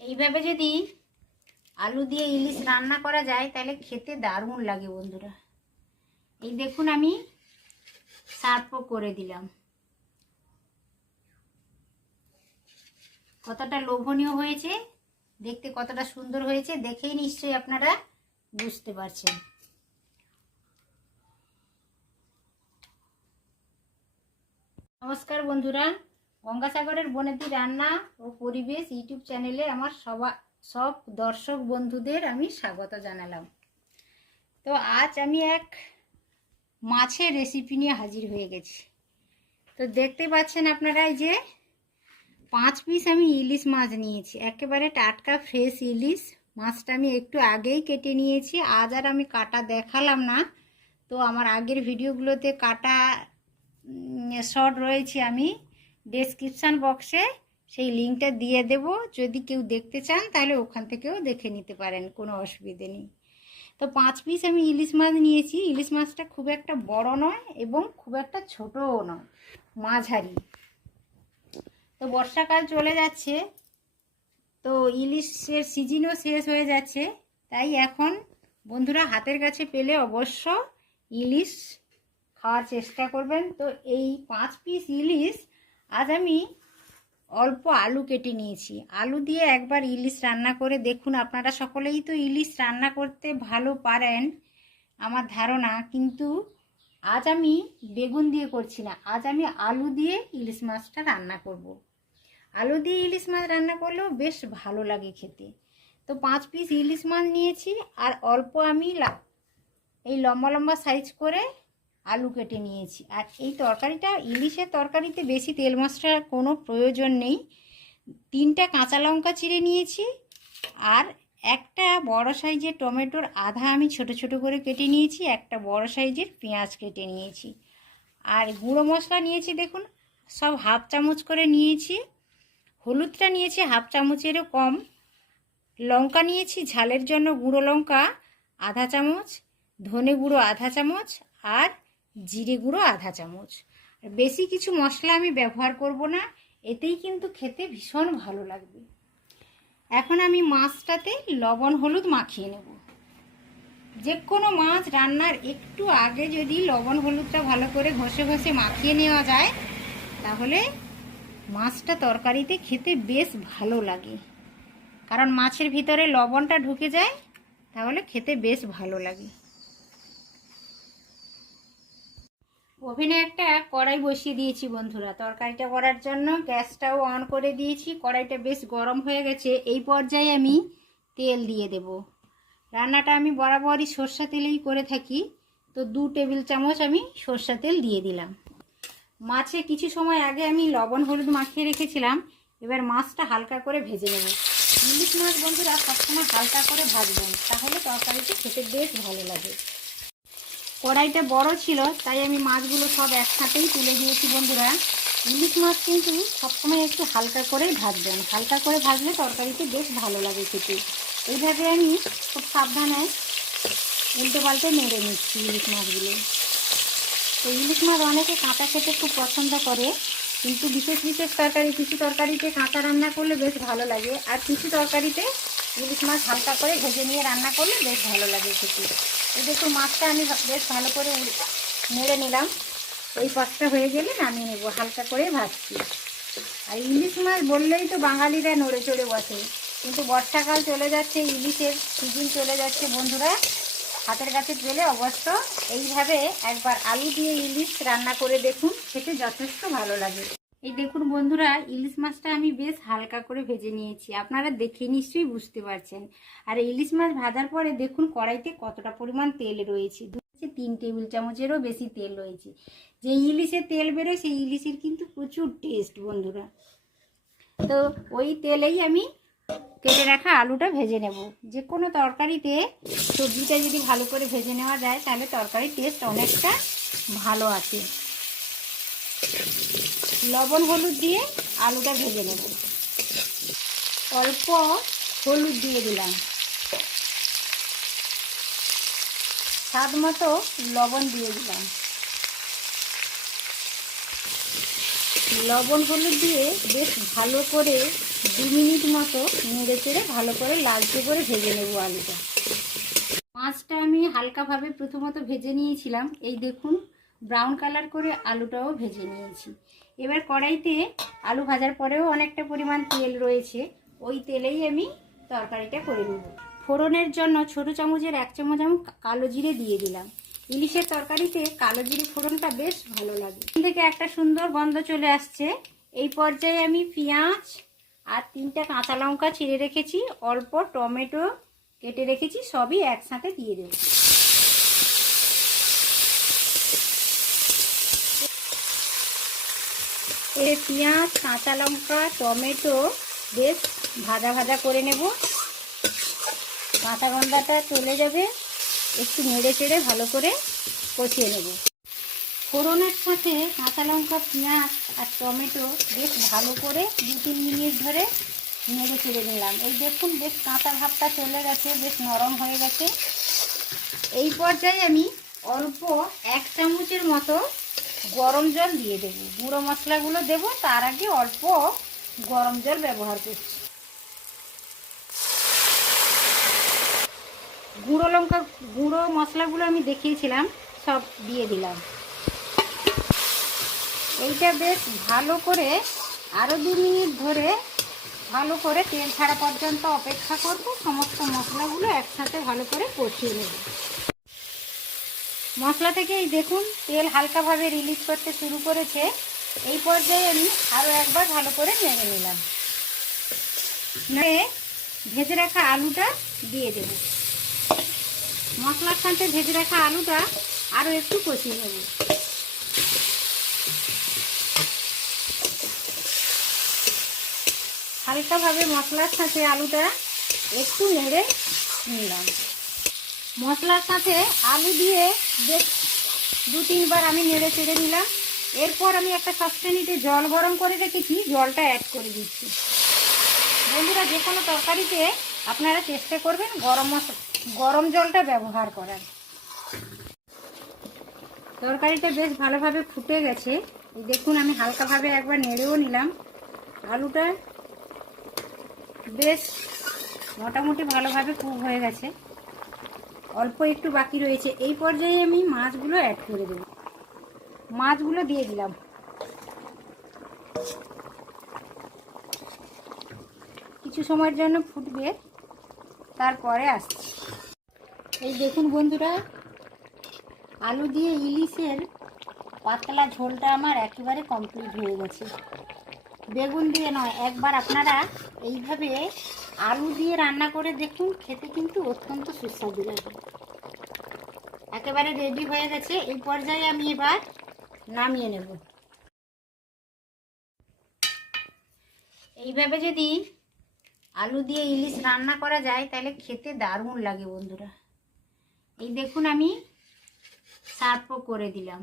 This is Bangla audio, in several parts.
এইভাবে যদি আলু দিয়ে ইলিশ রান্না করা যায় তাহলে খেতে দারুণ লাগে বন্ধুরা। এই দেখুন আমি সার্ভও করে দিলাম। কতটা লোভনীয় হয়েছে দেখতে, কতটা সুন্দর হয়েছে দেখেই নিশ্চয়ই আপনারা বুঝতে পারছেন। নমস্কার বন্ধুরা, গঙ্গাসাগরের বনেদি রান্না ও পরিবেশ ইউটিউব চ্যানেলে আমার সব দর্শক বন্ধুদের আমি স্বাগত জানালাম। তো আজ আমি এক মাছের রেসিপি নিয়ে হাজির হয়ে গেছি। তো দেখতে পাচ্ছেন আপনারা এই যে 5 পিস আমি ইলিশ মাছ নিয়েছি, একেবারে টাটকা ফ্রেশ ইলিশ মাছটা আমি একটু আগেই কেটে নিয়েছি। আজ আর আমি কাটা দেখালাম না, তো আমার আগের ভিডিওগুলোতে কাটা শর্ট রয়েছে, আমি ডেসক্রিপশান বক্সে সেই লিঙ্কটা দিয়ে দেব। যদি কেউ দেখতে চান তাহলে ওখান থেকেও দেখে নিতে পারেন, কোনো অসুবিধে নেই। তো 5 পিস আমি ইলিশ মাছ নিয়েছি। ইলিশ মাছটা খুব একটা বড় নয় এবং খুব একটা ছোটও নয়, মাঝারি। তো বর্ষাকাল চলে যাচ্ছে, তো ইলিশের সিজনও শেষ হয়ে যাচ্ছে, তাই এখন বন্ধুরা হাতের কাছে পেলে অবশ্য ইলিশ খাওয়ার চেষ্টা করবেন। তো এই 5 পিস ইলিশ আজ আমি অল্প আলু কেটে নিয়েছি। আলু দিয়ে একবার ইলিশ রান্না করে দেখুন। আপনারা সকলেই তো ইলিশ রান্না করতে ভালো পারেন আমার ধারণা, কিন্তু আজ আমি বেগুন দিয়ে করছি না, আজ আমি আলু দিয়ে ইলিশ মাছটা রান্না করব। আলু দিয়ে ইলিশ মাছ রান্না করলেও বেশ ভালো লাগে খেতে। তো 5 পিস ইলিশ মাছ নিয়েছি আর অল্প আমি এই লম্বা লম্বা সাইজ করে আলু কেটে নিয়েছি। আর এই তরকারিটা, ইলিশের তরকারিতে বেশি তেল মশলার কোনো প্রয়োজন নেই। 3টা কাঁচা লঙ্কা চিড়ে নিয়েছি আর একটা বড় সাইজের টমেটোর আধা আমি ছোট ছোট করে কেটে নিয়েছি, একটা বড় সাইজের পেঁয়াজ কেটে নিয়েছি। আর গুঁড়ো মশলা নিয়েছি দেখুন, সব হাফ চামচ করে নিয়েছি। হলুদটা নিয়েছি হাফ চামচেরও কম। লঙ্কা নিয়েছি ঝালের জন্য গুঁড়ো লঙ্কা আধা চামচ, ধনে গুঁড়ো আধা চামচ আর জিরে গুঁড়ো আধা চামচ। বেশি কিছু মশলা আমি ব্যবহার করব না, এতেই কিন্তু খেতে ভীষণ ভালো লাগবে। এখন আমি মাছটাতে লবণ হলুদ মাখিয়ে নেব। যে কোনো মাছ রান্নার একটু আগে যদি লবণ হলুদটা ভালো করে ঘষে ঘষে মাখিয়ে নেওয়া যায় তাহলে মাছটা তরকারিতে খেতে বেশ ভালো লাগে, কারণ মাছের ভিতরে লবণটা ঢুকে যায়, তাহলে খেতে বেশ ভালো লাগে। ওভেনে একটা কড়াই বসিয়ে দিয়েছি বন্ধুরা তরকারিটা করার জন্য। গ্যাসটাও অন করে দিয়েছি, কড়াইটা বেশ গরম হয়ে গেছে। এই পর্যায়ে আমি তেল দিয়ে দেব। রান্নাটা আমি বরাবরই সরষা তেলেই করে থাকি, তো 2 টেবিল চামচ আমি সরষা তেল দিয়ে দিলাম। মাছে কিছু সময় আগে আমি লবণ হলুদ মাখিয়ে রেখেছিলাম, এবার মাছটা হালকা করে ভেজে নেব। ইলিশ মাছ বন্ধুরা সবসময় হালকা করে ভাজবেন, তাহলে তরকারিতে খেতে বেশ ভালো লাগে। কড়াইটা বড় ছিল তাই আমি মাছগুলো সব একসাথেই তুলে দিয়েছি বন্ধুরা। ইলিশ মাছ কিন্তু সবসময় একটু হালকা করেই ভাজবেন, হালকা করে ভাজলে তরকারিতে বেশ ভালো লাগে খেতে। এইভাবে আমি খুব সাবধানে উল্টো পাল্টে নেড়ে নিচ্ছি ইলিশ মাছগুলো। তো ইলিশ মাছ অনেকে কাঁচা খেতে খুব পছন্দ করে, কিন্তু বিশেষ বিশেষ তরকারি, কিছু তরকারিতে কাঁচা রান্না করলে বেশ ভালো লাগে, আর কিছু তরকারিতে ইলিশ মাছ হালকা করে ভেজে নিয়ে রান্না করলে বেশ ভালো লাগে খেতে। এই দেখুন মাছটা আমি বেশ ভালো করে নেড়ে নিলাম। এই পাশটা হয়ে গেলে নামিয়ে নেব, হালকা করে ভাজছি। আর ইলিশ মাছ বললেই তো বাঙালিরা নড়ে চড়ে বসে, কিন্তু বর্ষাকাল চলে যাচ্ছে, ইলিশের সিজন চলে যাচ্ছে বন্ধুরা। হাতের কাছে পেলে অবশ্য এইভাবে একবার আলু দিয়ে ইলিশ রান্না করে দেখুন, খেতে যথেষ্ট ভালো লাগে। এই দেখুন বন্ধুরা ইলিশ মাছটা আমি বেশ হালকা করে ভেজে নিয়েছি, আপনারা দেখে নিশ্চয়ই বুঝতে পারছেন। আর ইলিশ মাছ ভাজার পরে দেখুন কড়াইতে কতটা পরিমাণ তেল রয়েছে, 3 টেবিল চামচেরও বেশি তেল রয়েছে। যে ইলিশের তেল বেরোয় সেই ইলিশের কিন্তু প্রচুর টেস্ট বন্ধুরা। তো ওই তেলেই আমি কেটে রাখা আলুটা ভেজে নেব। যে কোনো তরকারিতে সবজিটা যদি ভালো করে ভেজে নেওয়া যায় তাহলে তরকারির টেস্ট অনেকটা ভালো আসে। লবণ হলুদ দিয়ে আলুটা ভেজে নেব। অল্প হলুদ দিয়ে দিলাম, স্বাদ মতো লবণ দিয়ে দিলাম। লবণ হলুদ দিয়ে বেশ ভালো করে 2 মিনিট মতো নেড়ে চেড়ে ভালো করে লালচে করে ভেজে নেব আলুটা। মাছটা আমি হালকাভাবে প্রথমত ভেজে নিয়েছিলাম, এই দেখুন ব্রাউন কালার করে আলুটাও ভেজে নিয়েছি। এবার কড়াইতে আলু ভাজার পরেও অনেকটা পরিমাণ তেল রয়েছে, ওই তেলেই আমি তরকারিটা করে নেব। ফোড়নের জন্য ছোট চামচের 1 চামচ আমি কালো জিরে দিয়ে দিলাম। ইলিশের তরকারিতে কালো জিরে ফোড়নটা বেশ ভালো লাগে। এখান থেকে একটা সুন্দর গন্ধ চলে আসছে। এই পর্যায়ে আমি পেঁয়াজ আর 3টা কাঁচা লঙ্কা ছিঁড়ে রেখেছি, অল্প টমেটো কেটে রেখেছি, সবই একসাথে দিয়ে দেব। এর পেঁয়াজ কাঁচা লঙ্কা টমেটো বেশ ভাজা ভাজা করে নেব। কাঁচা গন্ধটা চলে যাবে, একটু নেড়ে চেড়ে ভালো করে কষিয়ে নেব। ফোড়নের সাথে কাঁচা লঙ্কা পেঁয়াজ আর টমেটো বেশ ভালো করে 2-3 মিনিট ধরে নেড়ে চেড়ে নিলাম। এই দেখুন বেশ কাঁচা ভাবটা চলে গেছে, বেশ নরম হয়ে গেছে। এই পর্যায়ে আমি অল্প 1 চামচের মতো গরম জল দিয়ে দেব। গুঁড়ো মশলাগুলো দেব, তার আগে অল্প গরম জল ব্যবহার করছি। গুঁড়ো মশলাগুলো আমি দেখিয়েছিলাম, সব দিয়ে দিলাম। এইটা বেশ ভালো করে আরও 2 মিনিট ধরে ভালো করে তেল ছাড়া পর্যন্ত অপেক্ষা করব। সমস্ত মশলাগুলো একসাথে ভালো করে কষিয়ে নেব। মশলা থেকে এই দেখুন তেল হালকাভাবে রিলিজ করতে শুরু করেছে। এই পর্যায়ে আমি আরও একবার ভালো করে নেড়ে নিলাম। নেড়ে ভেজে রাখা আলুটা দিয়ে দেব। মশলার সাথে ভেজে রাখা আলুটা আরও একটু কষিয়ে নেব। হালকাভাবে মশলার সাথে আলুটা একটু নেড়ে নিলাম। মশলার সাথে আলু দিয়ে বেশ 2-3 বার আমি নেড়ে চেড়ে নিলাম। এরপর আমি একটা সসপ্যানিতে জল গরম করে রেখেছি, জলটা অ্যাড করে দিচ্ছি। বন্ধুরা, যে কোনো তরকারিতে আপনারা চেষ্টা করবেন গরম জলটা ব্যবহার করার। তরকারিটা বেশ ভালোভাবে ফুটে গেছে। দেখুন আমি হালকাভাবে একবার নেড়েও নিলাম। আলুটা বেশ মোটামুটি ভালোভাবে কুক হয়ে গেছে, অল্প একটু বাকি রয়েছে। এই পর্যায়ে আমি মাছগুলো অ্যাড করে দেব। মাছগুলো দিয়ে দিলাম। কিছু সময়ের জন্য ফুটবে, তারপরে আসছি। এই দেখুন বন্ধুরা, আলু দিয়ে ইলিশের পাতলা ঝোলটা আমার একেবারে কমপ্লিট হয়ে গেছে। বেগুন দিয়ে নয়, একবার আপনারা এইভাবে আলু দিয়ে রান্না করে দেখুন, খেতে কিন্তু অত্যন্ত সুস্বাদু লাগে। একেবারে রেডি হয়ে গেছে। এই পর্যায়ে আমি এবার নামিয়ে নেব। এইভাবে যদি আলু দিয়ে ইলিশ রান্না করা যায় তাহলে খেতে দারুণ লাগে বন্ধুরা। এই দেখুন আমি সার্ভও করে দিলাম।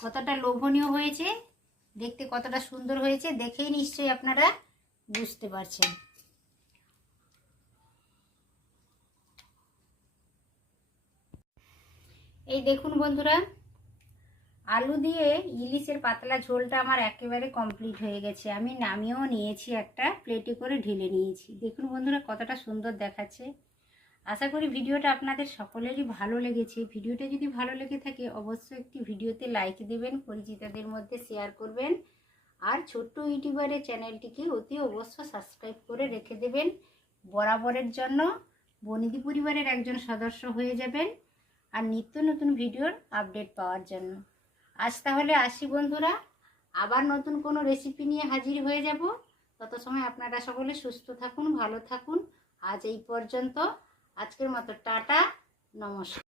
কতটা লোভনীয় হয়েছে দেখতে, কতটা সুন্দর হয়েছে দেখেই নিশ্চয়ই আপনারা বুঝতে পারছেন। এই দেখুন বন্ধুরা, আলু দিয়ে ইলিশের পাতলা ঝোলটা আমার একেবারে কমপ্লিট হয়ে গেছে। আমি নামিয়েও নিয়েছি, একটা প্লেটে করে ঢেলে নিয়েছি। দেখুন বন্ধুরা কতটা সুন্দর দেখাচ্ছে। আশা করি ভিডিওটা আপনাদের সকলেরই ভালো লেগেছে। ভিডিওটা যদি ভালো লেগে থাকে অবশ্যই একটি ভিডিওতে লাইক দেবেন, পরিচিতদের মধ্যে শেয়ার করবেন, আর ছোট্ট ইউটিউবারের চ্যানেলটিকে অতি অবশ্য সাবস্ক্রাইব করে রেখে দেবেন। বরাবরের জন্য বনিদি পরিবারের একজন সদস্য হয়ে যাবেন, আর নিত্য নতুন ভিডিওর আপডেট পাওয়ার জন্য। আজ তাহলে আসি বন্ধুরা, আবার নতুন কোনো রেসিপি নিয়ে হাজির হয়ে যাব। তত সময় আপনারা সকলে সুস্থ থাকুন, ভালো থাকুন। আজ এই পর্যন্ত। আজকের মতো টাটা, নমস্কার।